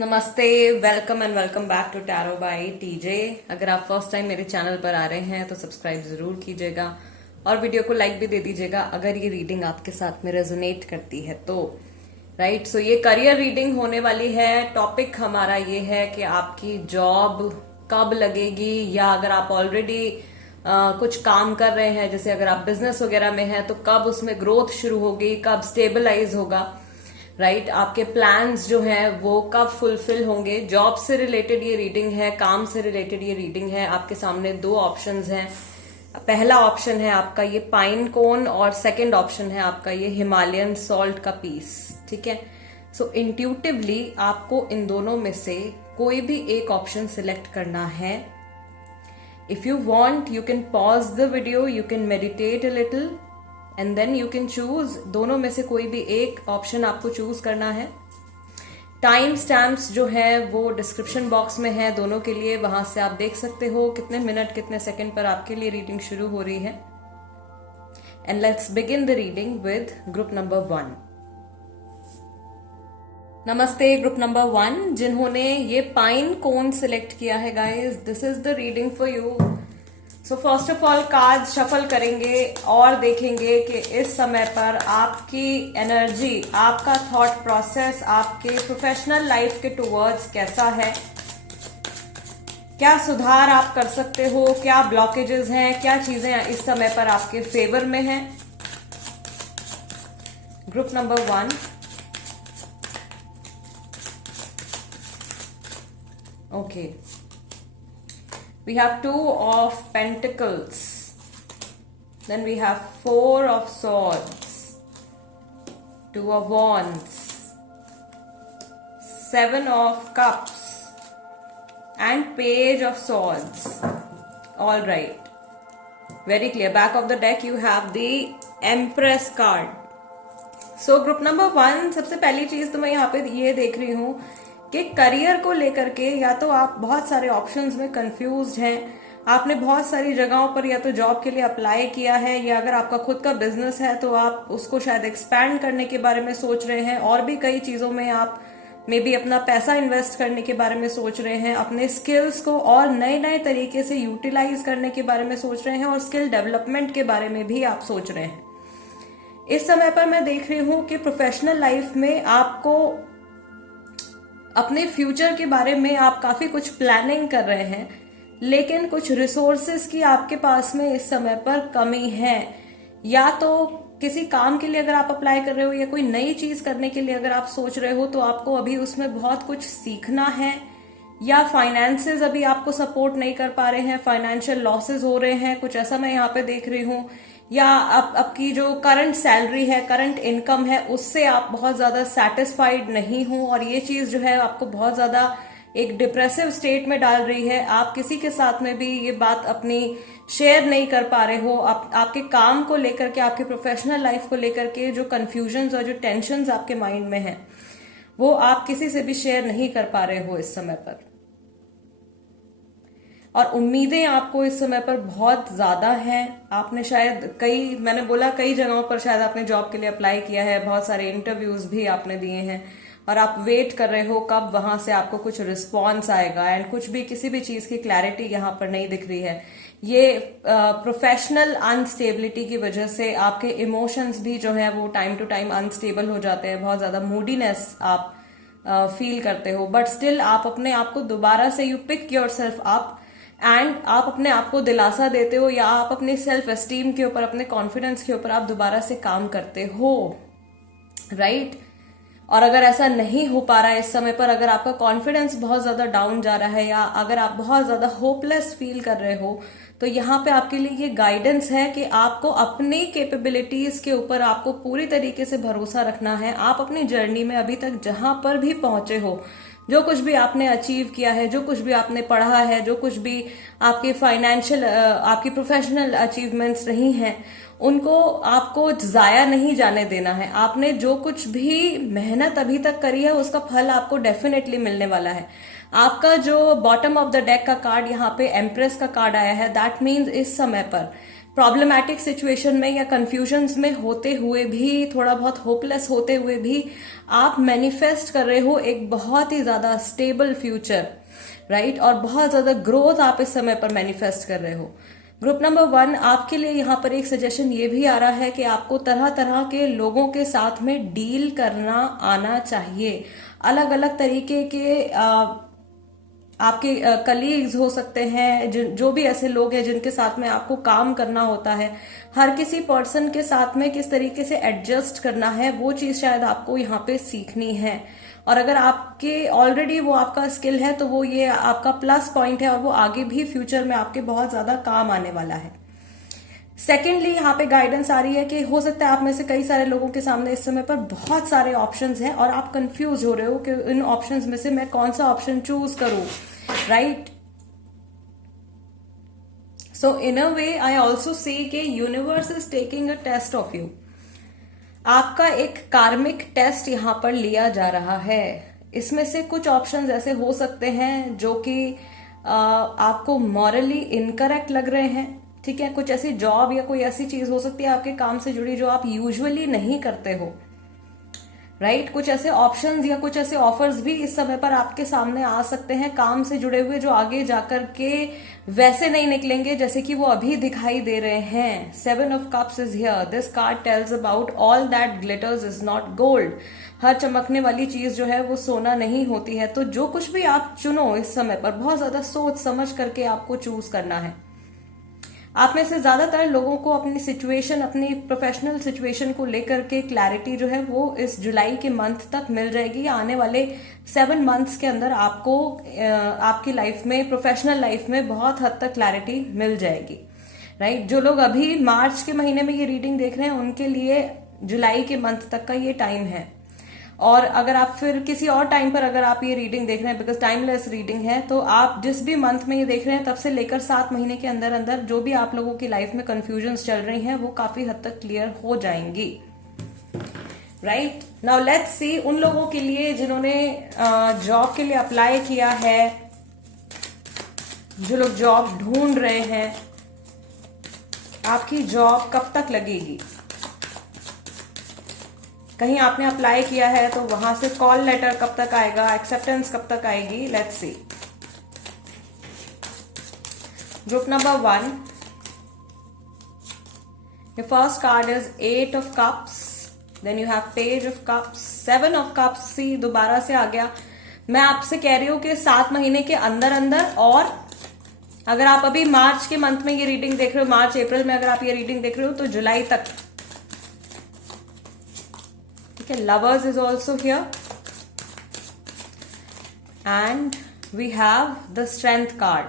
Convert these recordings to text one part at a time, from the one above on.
नमस्ते, welcome and welcome back to tarot by TJ. अगर आप फर्स्ट टाइम मेरे चैनल पर आ रहे हैं तो सब्सक्राइब जरूर कीजिएगा और वीडियो को लाइक भी दे दीजिएगा अगर ये रीडिंग आपके साथ में रेजोनेट करती है तो। राइट, सो ये करियर रीडिंग होने वाली है। टॉपिक हमारा ये है कि आपकी जॉब कब लगेगी, या अगर आप ऑलरेडी कुछ काम कर रहे हैं, जैसे अगर आप बिजनेस वगैरह में हैं तो कब उसमें ग्रोथ शुरू होगी, कब स्टेबलाइज होगा। राइट, आपके प्लान्स जो हैं वो कब फुलफिल होंगे। जॉब से रिलेटेड ये रीडिंग है, काम से रिलेटेड ये रीडिंग है। आपके सामने दो ऑप्शंस हैं। पहला ऑप्शन है आपका ये पाइन कोन और सेकंड ऑप्शन है आपका ये हिमालयन सॉल्ट का पीस। ठीक है, सो इंट्यूटिवली आपको इन दोनों में से कोई भी एक ऑप्शन सिलेक्ट करना है। If you want you can pause the video, you can meditate a little and then you can choose. दोनों में से कोई भी एक ऑप्शन आपको चूज करना है। टाइम स्टैम्प्स जो है वो डिस्क्रिप्शन बॉक्स में है दोनों के लिए, वहां से आप देख सकते हो कितने मिनट कितने सेकंड पर आपके लिए रीडिंग शुरू हो रही है। And let's begin the reading with group number 1। नमस्ते ग्रुप नंबर 1, जिन्होंने ये पाइन कोन सिलेक्ट किया है guys, this is the reading for you. So first of all card shuffle करेंगे और देखेंगे कि इस समय पर आपकी एनर्जी, आपका थॉट प्रोसेस आपके प्रोफेशनल लाइफ के टुवर्ड्स कैसा है। क्या सुधार आप कर सकते हो, क्या ब्लॉकेजेस हैं, क्या चीजें इस समय पर आपके फेवर में हैं। Group number 1, okay, we have 2 of pentacles, then we have 4 of swords, 2 of wands, 7 of cups and page of swords. All right, very clear. Back of the deck you have the empress card. So group number 1, सबसे पहली चीज तो मैं यहाँ पे ये देख रही हूँ कि करियर को लेकर के या तो आप बहुत सारे ऑप्शंस में कंफ्यूज्ड हैं। आपने बहुत सारी जगहों पर या तो जॉब के लिए अप्लाई किया है, या अगर आपका खुद का बिजनेस है तो आप उसको शायद एक्सपैंड करने के बारे में सोच रहे हैं, और भी कई चीजों में आप मे बी अपना पैसा इन्वेस्ट करने के बारे में सोच रहे हैं, अपने स्किल्स को और नए नए तरीके से यूटिलाइज करने के बारे में सोच रहे हैं, और स्किल डेवलपमेंट के बारे में भी आप सोच रहे हैं। इस समय पर मैं देख रही हूं कि प्रोफेशनल लाइफ में आपको अपने फ्यूचर के बारे में आप काफी कुछ प्लानिंग कर रहे हैं, लेकिन कुछ रिसोर्सेस की आपके पास में इस समय पर कमी है। या तो किसी काम के लिए अगर आप अप्लाई कर रहे हो, या कोई नई चीज करने के लिए अगर आप सोच रहे हो, तो आपको अभी उसमें बहुत कुछ सीखना है, या फाइनेंसेस अभी आपको सपोर्ट नहीं कर पा रहे हैं, फाइनेंशियल लॉसेस हो रहे हैं, कुछ ऐसा मैं यहाँ पे देख रही हूँ। या आपकी जो करंट सैलरी है, करंट इनकम है, उससे आप बहुत ज्यादा सेटिस्फाइड नहीं हो, और ये चीज जो है आपको बहुत ज्यादा एक डिप्रेसिव स्टेट में डाल रही है। आप किसी के साथ में भी ये बात अपनी शेयर नहीं कर पा रहे हो। आपके काम को लेकर के, आपके प्रोफेशनल लाइफ को लेकर के जो कंफ्यूजन्स और जो टेंशन्स आपके माइंड में है, वो आप किसी से भी शेयर नहीं कर पा रहे हो इस समय पर। और उम्मीदें आपको इस समय पर बहुत ज्यादा हैं। आपने शायद मैंने बोला कई जगहों पर शायद आपने जॉब के लिए अप्लाई किया है, बहुत सारे इंटरव्यूज भी आपने दिए हैं, और आप वेट कर रहे हो कब वहां से आपको कुछ रिस्पॉन्स आएगा। एंड कुछ भी, किसी भी चीज की क्लैरिटी यहाँ पर नहीं दिख रही है। ये प्रोफेशनल अनस्टेबिलिटी की वजह से आपके इमोशंस भी जो है वो टाइम टू टाइम अनस्टेबल हो जाते हैं। बहुत ज्यादा मूडीनेस आप फील करते हो, बट स्टिल आप अपने आप को दोबारा से you pick your self up and आप अपने आप को दिलासा देते हो, या आप अपने सेल्फ एस्टीम के ऊपर, अपने कॉन्फिडेंस के ऊपर आप दोबारा से काम करते हो। राइट, और अगर ऐसा नहीं हो पा रहा है इस समय पर, अगर आपका कॉन्फिडेंस बहुत ज्यादा डाउन जा रहा है, या अगर आप बहुत ज्यादा होपलेस फील कर रहे हो, तो यहाँ पे आपके लिए ये गाइडेंस है कि आपको अपनी कैपेबिलिटीज के ऊपर आपको पूरी तरीके से भरोसा रखना है। आप अपनी जर्नी में अभी तक जहां पर भी पहुंचे हो, जो कुछ भी आपने अचीव किया है, जो कुछ भी आपने पढ़ा है, जो कुछ भी आपकी फाइनेंशियल, आपकी प्रोफेशनल अचीवमेंट्स रही हैं, उनको आपको जाया नहीं जाने देना है। आपने जो कुछ भी मेहनत अभी तक करी है, उसका फल आपको डेफिनेटली मिलने वाला है। आपका जो बॉटम ऑफ द डेक का कार्ड यहाँ पे एम्प्रेस का कार्ड आया है, दैट मीन्स इस समय पर प्रॉब्लमैटिक सिचुएशन में या कंफ्यूजन्स में होते हुए भी, थोड़ा बहुत होपलेस होते हुए भी आप मैनिफेस्ट कर रहे हो एक बहुत ही ज्यादा स्टेबल फ्यूचर, राइट, और बहुत ज्यादा ग्रोथ आप इस समय पर मैनिफेस्ट कर रहे हो। ग्रुप नंबर 1, आपके लिए यहाँ पर एक सजेशन ये भी आ रहा है कि आपको तरह तरह के लोगों के साथ में डील करना आना चाहिए। अलग अलग तरीके के आपके कलीग्स हो सकते हैं, जो भी ऐसे लोग हैं जिनके साथ में आपको काम करना होता है, हर किसी पर्सन के साथ में किस तरीके से एडजस्ट करना है, वो चीज शायद आपको यहाँ पे सीखनी है। और अगर आपके ऑलरेडी वो आपका स्किल है तो वो ये आपका प्लस पॉइंट है और वो आगे भी फ्यूचर में आपके बहुत ज्यादा काम आने वाला है। सेकेंडली, यहाँ पे गाइडेंस आ रही है कि हो सकता है आप में से कई सारे लोगों के सामने इस समय पर बहुत सारे ऑप्शंस हैं और आप कंफ्यूज हो रहे हो कि इन ऑप्शंस में से मैं कौन सा ऑप्शन चूज करूं, right. So in a way I also see कि universe is taking a test of you. आपका एक कार्मिक टेस्ट यहां पर लिया जा रहा है। इसमें से कुछ ऑप्शंस ऐसे हो सकते हैं जो कि आपको मॉरली इनकरेक्ट लग रहे हैं, ठीक है। कुछ ऐसी जॉब या कोई ऐसी चीज हो सकती है आपके काम से जुड़ी जो आप यूजुअली नहीं करते हो, राइट। कुछ ऐसे ऑप्शंस या कुछ ऐसे ऑफर्स भी इस समय पर आपके सामने आ सकते हैं काम से जुड़े हुए, जो आगे जाकर के वैसे नहीं निकलेंगे जैसे कि वो अभी दिखाई दे रहे हैं। 7 of Cups is here. This card tells about all that glitters is not gold. हर चमकने वाली चीज जो है वो सोना नहीं होती है। तो जो कुछ भी आप चुनो इस समय पर बहुत ज्यादा सोच समझ करके आपको चूज करना है। आप में से ज्यादातर लोगों को अपनी सिचुएशन, अपनी प्रोफेशनल सिचुएशन को लेकर के क्लैरिटी जो है वो इस जुलाई के मंथ तक मिल जाएगी, या आने वाले 7 मंथ्स के अंदर आपको आपकी लाइफ में, प्रोफेशनल लाइफ में बहुत हद तक क्लैरिटी मिल जाएगी, राइट। जो लोग अभी मार्च के महीने में ये रीडिंग देख रहे हैं उनके लिए जुलाई के मंथ तक का ये टाइम है। और अगर आप फिर किसी और टाइम पर अगर आप ये रीडिंग देख रहे हैं, बिकॉज टाइमलेस रीडिंग है, तो आप जिस भी मंथ में ये देख रहे हैं तब से लेकर 7 महीने के अंदर अंदर जो भी आप लोगों की लाइफ में कंफ्यूजन्स चल रही हैं वो काफी हद तक क्लियर हो जाएंगी, राइट। नाउ लेट्स सी उन लोगों के लिए जिन्होंने जॉब के लिए अप्लाई किया है, जो लोग जॉब ढूंढ रहे हैं, आपकी जॉब कब तक लगेगी। कहीं आपने अप्लाई किया है तो वहां से कॉल लेटर कब तक आएगा, एक्सेप्टेंस कब तक आएगी, let's see. Group number 1, your first card is 8 of Cups, then you have Page of Cups, 7 of Cups। सी दोबारा से आ गया। मैं आपसे कह रही हूं कि 7 महीने के अंदर अंदर, और अगर आप अभी मार्च के मंथ में ये रीडिंग देख रहे हो, मार्च अप्रैल में अगर आप ये रीडिंग देख रहे हो तो जुलाई तक, ठीक है। Lovers is also here and we have the strength card.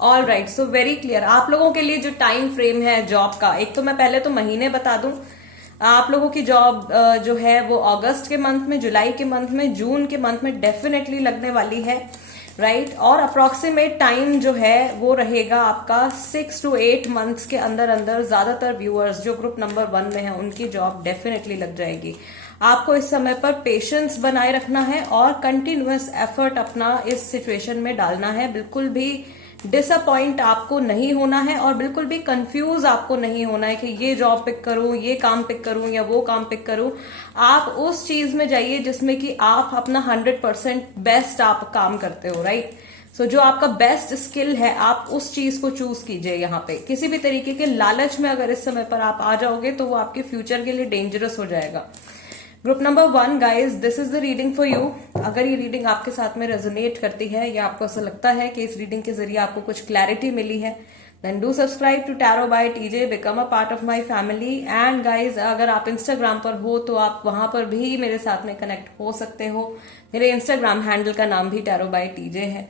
All right, so very clear. आप लोगों के लिए जो टाइम फ्रेम है जॉब का, एक तो मैं पहले तो महीने बता दूं, आप लोगों की जॉब जो है वो अगस्त के मंथ में, जुलाई के मंथ में, जून के मंथ में डेफिनेटली लगने वाली है, राइट। और अप्रोक्सीमेट टाइम जो है वो रहेगा आपका 6 to 8 मंथ्स के अंदर अंदर ज्यादातर व्यूअर्स जो ग्रुप नंबर 1 में है उनकी जॉब डेफिनेटली लग जाएगी। आपको इस समय पर पेशेंस बनाए रखना है और कंटिन्यूअस एफर्ट अपना इस सिचुएशन में डालना है। बिल्कुल भी डिसअपॉइंट आपको नहीं होना है और बिल्कुल भी कंफ्यूज आपको नहीं होना है कि ये जॉब पिक करूं, ये काम पिक करूं या वो काम पिक करूं। आप उस चीज में जाइए जिसमें कि आप अपना 100% बेस्ट आप काम करते हो, राइट। सो जो आपका बेस्ट स्किल है आप उस चीज को चूज कीजिए। यहाँ पे किसी भी तरीके के लालच में अगर इस समय पर आप आ जाओगे तो वो आपके फ्यूचर के लिए डेंजरस हो जाएगा। Group number 1 guys, this is the reading for you. अगर ये रीडिंग आपके साथ में रेजोनेट करती है या आपको ऐसा लगता है कि इस रीडिंग के जरिए आपको कुछ क्लैरिटी मिली है, then do subscribe to tarot by TJ, become a part of my family. And guys, अगर आप इंस्टाग्राम पर हो तो आप वहां पर भी मेरे साथ में कनेक्ट हो सकते हो। मेरे इंस्टाग्राम हैंडल का नाम भी टैरो बाय टीजे है।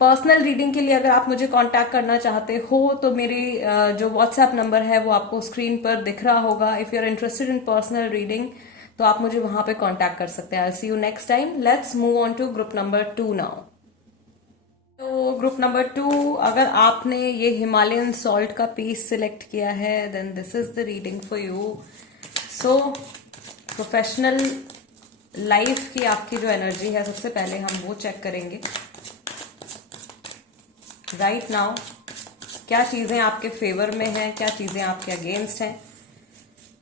पर्सनल रीडिंग के लिए अगर आप मुझे कांटेक्ट करना चाहते हो तो मेरी जो व्हाट्सएप नंबर है वो आपको स्क्रीन पर दिख रहा होगा। If you are interested in personal reading तो आप मुझे वहां पे कांटेक्ट कर सकते हैं। I see you next time. Let's move on to group number 2 now. तो ग्रुप नंबर 2, अगर आपने ये हिमालयन सॉल्ट का पीस सिलेक्ट किया है then this is the reading for you. So professional life की आपकी जो एनर्जी है सबसे पहले हम वो चेक करेंगे राइट नाउ। क्या चीजें आपके फेवर में हैं, क्या चीजें आपके अगेंस्ट हैं।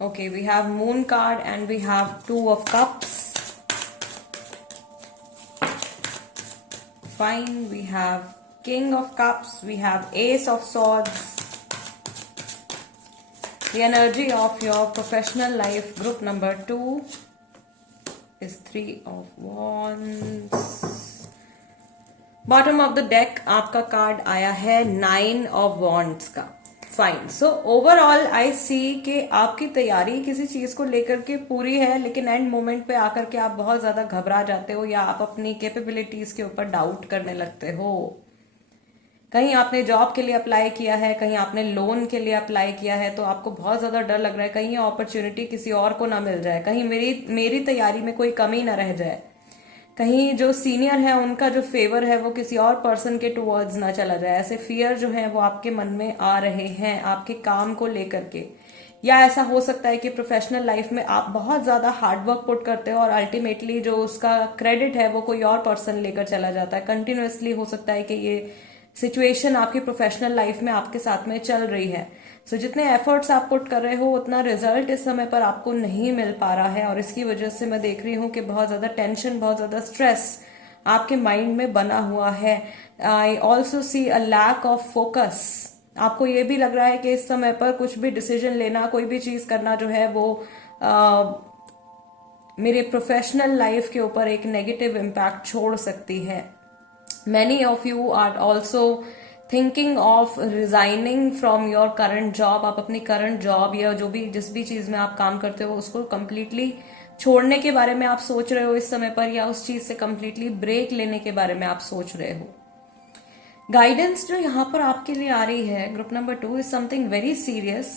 Okay, we have moon card and we have 2 of cups. Fine, we have king of cups, we have ace of swords. The energy of your professional life, group number 2, is 3 of wands. Bottom of the deck आपका card आया है 9 of wands का। Fine, so overall I सी कि आपकी तैयारी किसी चीज को लेकर के पूरी है, लेकिन एंड मोमेंट पे आकर के आप बहुत ज्यादा घबरा जाते हो या आप अपनी कैपेबिलिटीज के ऊपर डाउट करने लगते हो। कहीं आपने जॉब के लिए अप्लाई किया है, कहीं आपने लोन के लिए अप्लाई किया है, तो आपको बहुत ज्यादा डर लग रहा है कहीं ये अपॉर्चुनिटी किसी और को ना मिल जाए, कहीं मेरी तैयारी में कोई कमी ना रह जाए, कहीं जो सीनियर है उनका जो फेवर है वो किसी और पर्सन के टुवर्ड्स ना चला जाए। ऐसे फियर जो है वो आपके मन में आ रहे हैं आपके काम को लेकर के। या ऐसा हो सकता है कि प्रोफेशनल लाइफ में आप बहुत ज्यादा हार्डवर्क पुट करते हो और अल्टीमेटली जो उसका क्रेडिट है वो कोई और पर्सन लेकर चला जाता है। कंटिन्यूअसली हो सकता है कि ये सिचुएशन आपकी प्रोफेशनल लाइफ में आपके साथ में चल रही है। सो जितने एफर्ट्स आप पुट कर रहे हो उतना रिजल्ट इस समय पर आपको नहीं मिल पा रहा है, और इसकी वजह से मैं देख रही हूं कि बहुत ज्यादा टेंशन, बहुत ज्यादा स्ट्रेस आपके माइंड में बना हुआ है। I also see a lack of focus. आपको ये भी लग रहा है कि इस समय पर कुछ भी डिसीजन लेना, कोई भी चीज करना जो है वो मेरे प्रोफेशनल लाइफ के ऊपर एक नेगेटिव इम्पैक्ट छोड़ सकती है। Many of you are also thinking of resigning from your current job. आप अपनी करंट जॉब या जो भी जिस भी चीज में आप काम करते हो उसको कम्प्लीटली छोड़ने के बारे में आप सोच रहे हो इस समय पर, या उस चीज से कम्प्लीटली ब्रेक लेने के बारे में आप सोच रहे हो। गाइडेंस जो यहाँ पर आपके लिए आ रही है group number 2 is something very serious,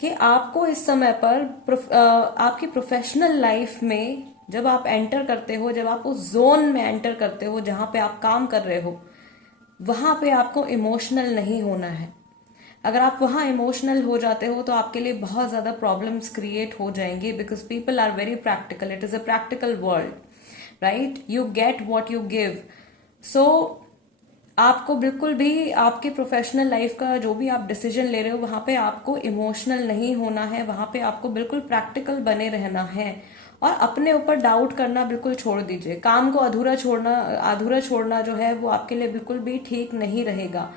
कि आपको इस समय पर आपकी प्रोफेशनल लाइफ में जब आप एंटर करते हो, जब आप उस जोन में एंटर करते हो जहां पे आप काम कर रहे हो, वहां पे आपको इमोशनल नहीं होना है। अगर आप वहां इमोशनल हो जाते हो तो आपके लिए बहुत ज्यादा प्रॉब्लम्स क्रिएट हो जाएंगी, because people are very practical. It is a practical world, right? You get what you give. So आपको बिल्कुल भी आपके प्रोफेशनल लाइफ का जो भी आप डिसीजन ले रहे हो वहां पे आपको इमोशनल नहीं होना है, वहां पे आपको बिल्कुल प्रैक्टिकल बने रहना है और अपने ऊपर डाउट करना बिल्कुल छोड़ दीजिए। काम को अधूरा छोड़ना जो है वो आपके लिए बिल्कुल भी ठीक नहीं रहेगा।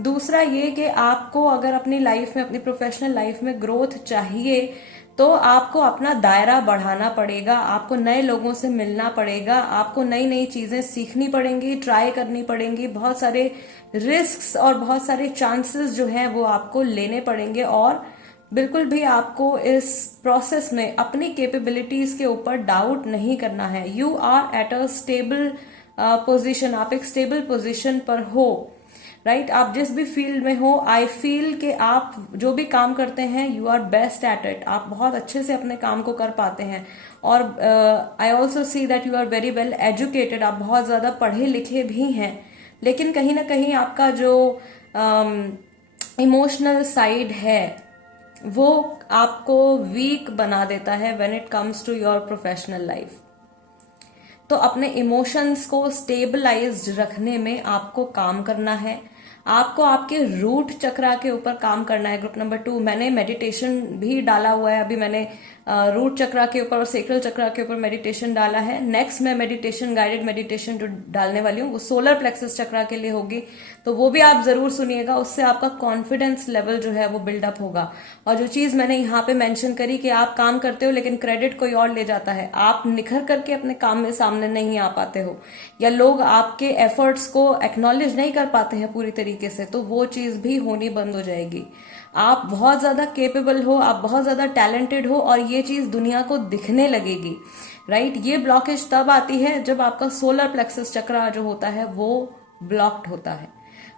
दूसरा ये कि आपको अगर अपनी लाइफ में, अपनी प्रोफेशनल लाइफ में ग्रोथ चाहिए तो आपको अपना दायरा बढ़ाना पड़ेगा, आपको नए लोगों से मिलना पड़ेगा, आपको नई नई चीजें सीखनी पड़ेंगी, ट्राई करनी पड़ेंगी, बहुत सारे रिस्क्स और बहुत सारे चांसेस जो हैं वो आपको लेने पड़ेंगे, और बिल्कुल भी आपको इस प्रोसेस में अपनी कैपेबिलिटीज के ऊपर डाउट नहीं करना है। You are at a stable position, आप एक स्टेबल पोजीशन पर हो, राइट? आप जिस भी फील्ड में हो, आई फील कि आप जो भी काम करते हैं you are best at it, आप बहुत अच्छे से अपने काम को कर पाते हैं। और I also see that you are very well educated, आप बहुत ज्यादा पढ़े लिखे भी हैं, लेकिन कहीं ना कहीं आपका जो इमोशनल साइड है वो आपको वीक बना देता है when it comes to your professional life. तो अपने इमोशंस को स्टेबलाइज्ड रखने में आपको काम करना है, आपको आपके रूट चक्रा के ऊपर काम करना है। ग्रुप नंबर 2 मैंने मेडिटेशन भी डाला हुआ है, अभी मैंने रूट चक्रा के ऊपर और सेक्रल चक्रा के ऊपर मेडिटेशन डाला है। नेक्स्ट मैं मेडिटेशन, गाइडेड मेडिटेशन जो डालने वाली हूँ वो सोलर प्लेक्सस चक्रा के लिए होगी, तो वो भी आप जरूर सुनिएगा। उससे आपका कॉन्फिडेंस लेवल जो है वो बिल्डअप होगा। और जो चीज मैंने यहाँ पे मेंशन करी कि आप काम करते हो लेकिन क्रेडिट कोई और ले जाता है, आप निखर करके अपने काम में सामने नहीं आ पाते हो, या लोग आपके एफर्ट्स को एक्नॉलेज नहीं कर पाते हैं पूरी तरीके से, तो वो चीज भी होनी बंद हो जाएगी। आप बहुत ज्यादा केपेबल हो, आप बहुत ज्यादा टैलेंटेड हो, और ये चीज दुनिया को दिखने लगेगी, राइट? ये ब्लॉकेज तब आती है जब आपका सोलर प्लेक्सस चक्रा जो होता है वो ब्लॉक्ड होता है।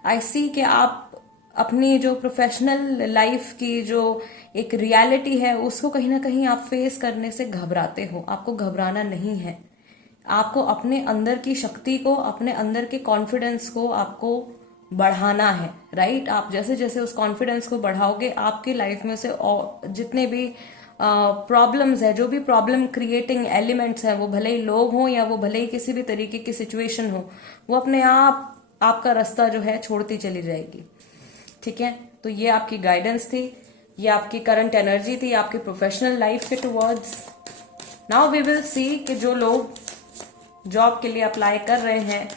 आई सी कि आप अपनी जो प्रोफेशनल लाइफ की जो एक रियलिटी है उसको कहीं ना कहीं आप फेस करने से घबराते हो। आपको घबराना नहीं है, आपको अपने अंदर की शक्ति को, अपने अंदर के कॉन्फिडेंस को आपको बढ़ाना है, राइट? आप जैसे जैसे उस कॉन्फिडेंस को बढ़ाओगे आपकी लाइफ में से जितने भी प्रॉब्लम्स है, जो भी प्रॉब्लम क्रिएटिंग एलिमेंट्स हैं, वो भले ही लोग हों या वो भले ही किसी भी तरीके की सिचुएशन हो, वो अपने आप आपका रास्ता जो है छोड़ती चली जाएगी। ठीक है, तो ये आपकी गाइडेंस थी, ये आपकी करंट एनर्जी थी आपकी प्रोफेशनल लाइफ के towards. Now we will see कि जो लोग जॉब के लिए अप्लाई कर रहे हैं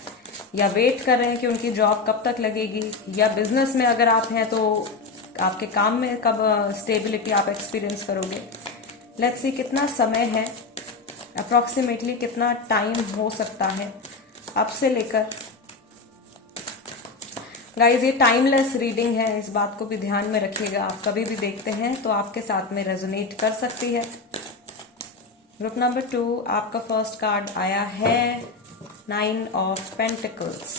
या वेट कर रहे हैं कि उनकी जॉब कब तक लगेगी, या बिजनेस में अगर आप हैं तो आपके काम में कब स्टेबिलिटी आप एक्सपीरियंस करोगे। लेट्स सी कितना समय है, अप्रोक्सीमेटली कितना टाइम हो सकता है अब से लेकर। गाइज ये टाइमलेस रीडिंग है, इस बात को भी ध्यान में रखिएगा। आप कभी भी देखते हैं तो आपके साथ में रेजोनेट कर सकती है। ग्रुप नंबर 2, आपका फर्स्ट कार्ड आया है 9 of pentacles,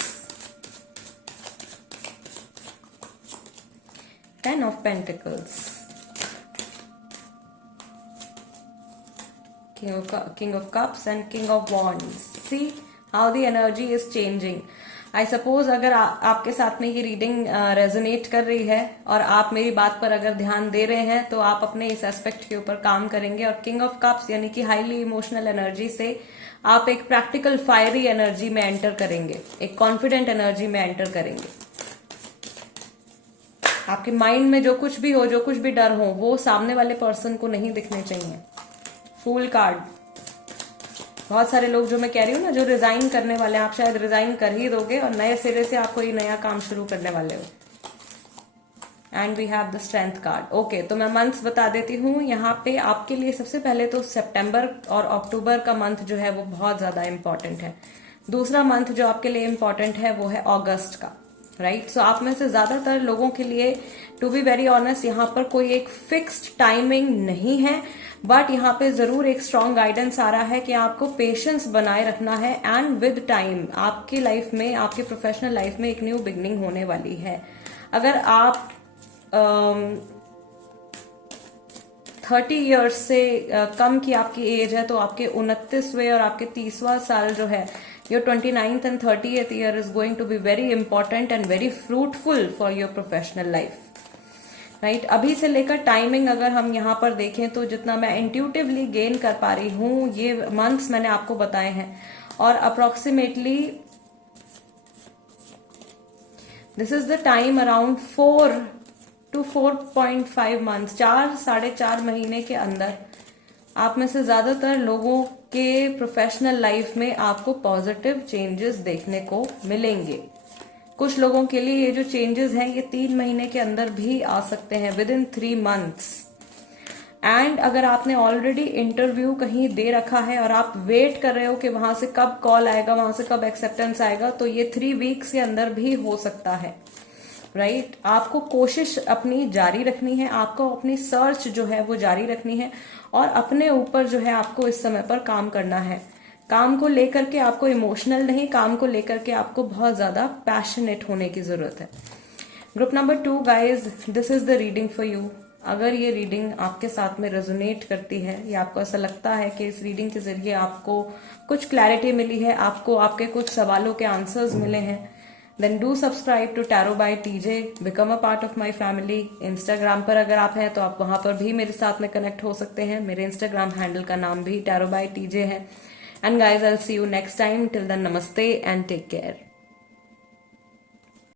10 of pentacles, King of Cups and King of Wands. See how the energy is changing. I suppose अगर आपके साथ में ये रीडिंग रेजोनेट कर रही है और आप मेरी बात पर अगर ध्यान दे रहे हैं तो आप अपने इस एस्पेक्ट के ऊपर काम करेंगे। और किंग ऑफ कप्स यानी कि हाईली इमोशनल एनर्जी से आप एक प्रैक्टिकल फायरी एनर्जी में एंटर करेंगे, एक कॉन्फिडेंट एनर्जी में एंटर करेंगे। आपके माइंड में जो कुछ भी हो, जो कुछ भी डर हो, वो सामने वाले पर्सन को नहीं दिखने चाहिए। फूल कार्ड, बहुत सारे लोग जो मैं कह रही हूँ ना, जो रिजाइन करने वाले हैं, आप शायद रिजाइन कर ही दोगे और नए सिरे से आप कोई नया काम शुरू करने वाले हो। And we have the strength card. Okay, तो मैं मंथ्स बता देती हूँ यहाँ पे आपके लिए। सबसे पहले तो सितंबर और अक्टूबर का मंथ जो है वो बहुत ज्यादा इंपॉर्टेंट है। दूसरा मंथ जो आपके लिए इंपॉर्टेंट है वो है अगस्त का, राइट। सो आप में से ज्यादातर लोगों के लिए, टू बी वेरी ऑनेस्ट, यहाँ पर कोई एक फिक्स्ड टाइमिंग नहीं है, बट यहाँ पे जरूर एक स्ट्रॉन्ग गाइडेंस आ रहा है कि आपको पेशेंस बनाए रखना है। एंड विद टाइम आपकी लाइफ में, आपकी प्रोफेशनल लाइफ में एक न्यू बिगनिंग होने वाली है। अगर आप 30 ईयर्स से कम की आपकी एज है तो आपके 29वें और आपके 30वां साल जो है, your 29th and 30th year is going to be very important and very fruitful for your professional life, right. अभी से लेकर टाइमिंग अगर हम यहाँ पर देखें तो जितना मैं इंट्यूटिवली गेन कर पा रही हूँ, ये मंथ्स मैंने आपको बताए हैं, और approximately this is the time around 4 to 4.5 months, 4-4.5 महीने के अंदर आप में से ज्यादातर लोगों के प्रोफेशनल लाइफ में आपको पॉजिटिव चेंजेस देखने को मिलेंगे। कुछ लोगों के लिए ये जो चेंजेस हैं ये 3 महीने के अंदर भी आ सकते हैं, विद इन 3 मंथ्स। एंड अगर आपने ऑलरेडी इंटरव्यू कहीं दे रखा है और आप वेट कर रहे हो कि वहां से कब कॉल आएगा, वहां से कब एक्सेप्टेंस आएगा, तो ये 3 वीक्स के अंदर भी हो सकता है, राइट। आपको कोशिश अपनी जारी रखनी है, आपको अपनी सर्च जो है वो जारी रखनी है, और अपने ऊपर जो है आपको इस समय पर काम करना है। काम को लेकर के आपको इमोशनल नहीं, काम को लेकर के आपको बहुत ज्यादा पैशनेट होने की जरूरत है। Group number 2 guys, this is the reading for you. अगर ये रीडिंग आपके साथ में रेजोनेट करती है या आपको ऐसा लगता है कि इस रीडिंग के जरिए आपको कुछ क्लैरिटी मिली है, आपको आपके कुछ सवालों के आंसर्स मिले हैं, then do subscribe to tarot by TJ, become a part of my family. Instagram पर अगर आप हैं तो आप वहां पर भी मेरे साथ में कनेक्ट हो सकते हैं। मेरे इंस्टाग्राम हैंडल का नाम भी टैरो बाय टीजे है। And guys, I'll see you next time. Till then, namaste and take care.